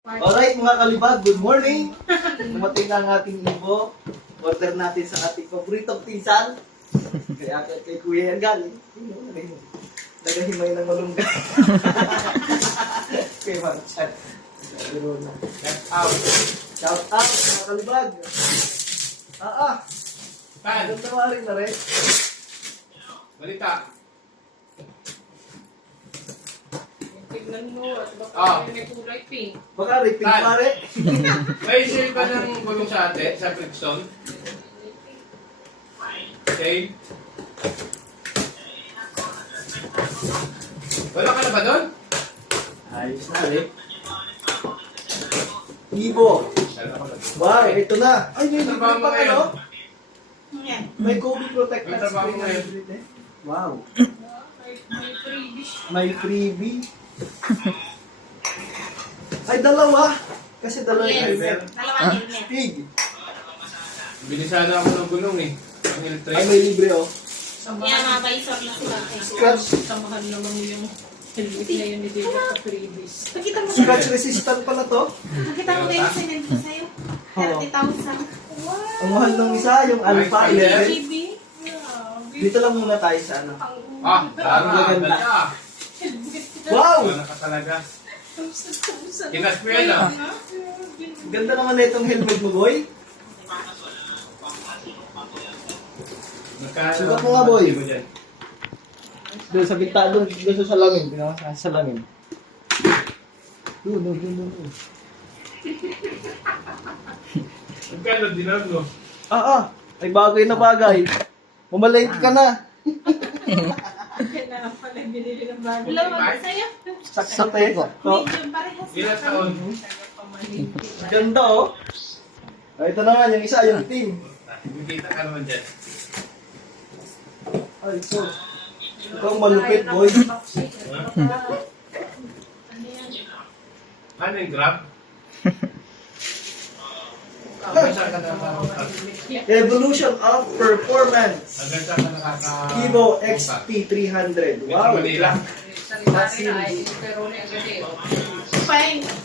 Alright mga kalibag, good morning! Dumating na ang ating ibo. Order natin sa ating paboritong pinsan. Kay Kuya yan galing. Nagahimay ng malunggay. Kay Marchan. Shout out mga kalibag. Pan, Ganda rin na rin. balita. Tignan mo at baka may kulay pink. Baka rin, pink pare. May sale ba ng gulong sa ate, sa Bridgestone? Okay. Wala ka na ba doon? Ayos na rin. Ibo. Wow, ito na. Ay, may libre Trabaho mo pa ngayon. ano? May COVID Protect May Plus trabaho spray mo na ngayon. libre. Wow. May freebies. May freebie. Ay, dalawa. Kasi dalawa yung helmet. Dalawang helmet. Pig. Bili sana ako ng gulong eh. Ang Ay, electric. may libre oh. Kaya mga baisor na sila. Scratch. Samahan naman yung helmet na yun ni David sa freebies. Pakita mo Scratch resistant pala to. Pakita mo kayo sa nandito sa'yo. 30,000. Wow. Ang mahal ng isa, yung Alpha Ay, 11. Baby. Dito lang muna tayo sa ano. Ah, laro na Maganda. ganda. Wow! Wala ka talaga. Kinas mo yan ah. Ganda naman na itong helmet mo, boy. Magkano? Sukat mo nga, boy. Mo dyan. Doon sa bintana, doon sa salamin. Sa salamin. Doon. Magkano dinar mo? Ay bagay na bagay. Mamalait ka na. Kailangan pala binili ng bago. Dalawa sa'yo. Sakte. Medium parehas. Ilan taon? Ganda oh. Ay, ito naman, yung isa, yung team. Nakikita ka naman dyan. Ay, ito. Ito ang malupit, boy. Ano yung grab? Hanggang saan ka nakaka... Evolution of Performance. Hanggang saan ka nakaka... Kibo XP300. Wow. Manila.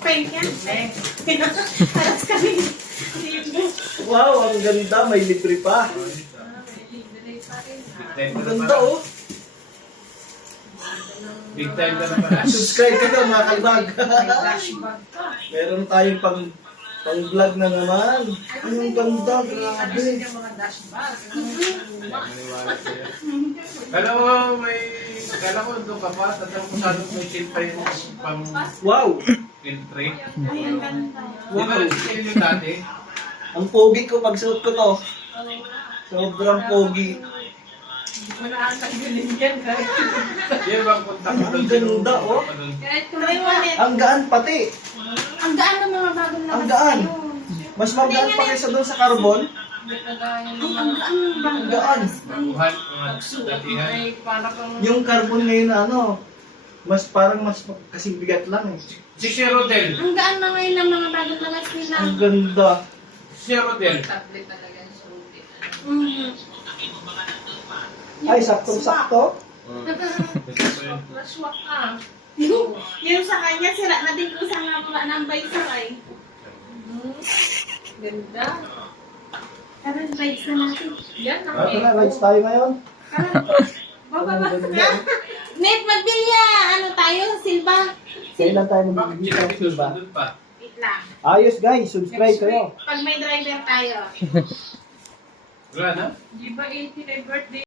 Peng yan. Alas kami. Wow, ang ganda. May libre pa. Ang ganda oh. Big time ka na pala. Subscribe ka na mga kalibag. Dashboard ka. Meron tayong pang-vlog na naman. Ay, ang ganda. Ano Grabe. yung mga dashboard? Maniwala sa'yo. Kala mo may... Kala ko doon ka pa. Tatang ko sana may chill pa yung pang Wow. filtrate. Ay, ang ganda. Di ba nag-chill yung dati? Ang pogi ko pag suot ko to. Sobrang pogi. Wala ang tagilin yan. Yan bang punta Ay, ko ang ganda, oh. Kahit kulay wallet. Ang gaan pati. Ang gaan ng mga bagong labas. Ang gaan. ngayon. Mas magaan pa kaysa doon sa carbon. Ay, ang gaan ng bagong Ang gaan. Baguhan, mga datihan. Ay, para kang... Yung carbon ngayon na ano, parang mas kasing bigat lang eh. Si Sherodel. Ang gaan na ngayon ng mga bagong labas nila. Ang ganda. Sherodel. Tablet talaga yung sulit. Mm. Ay, saktong-sakto. Naswak ka. Yung sa kanya, sira na din kung saan nga ng visor ay. Ganda. Karoon, rides na natin. Yan ang Ito na, rides tayo ngayon. Baba. Ang ganda. Net, magbilya. Ano tayo? Silba? Kailan tayo Bakit magbibigay ng silba? doon pa? Wait lang. Ayos guys, subscribe kayo. Pag may driver tayo. Wala na? Di ba 89 birthday?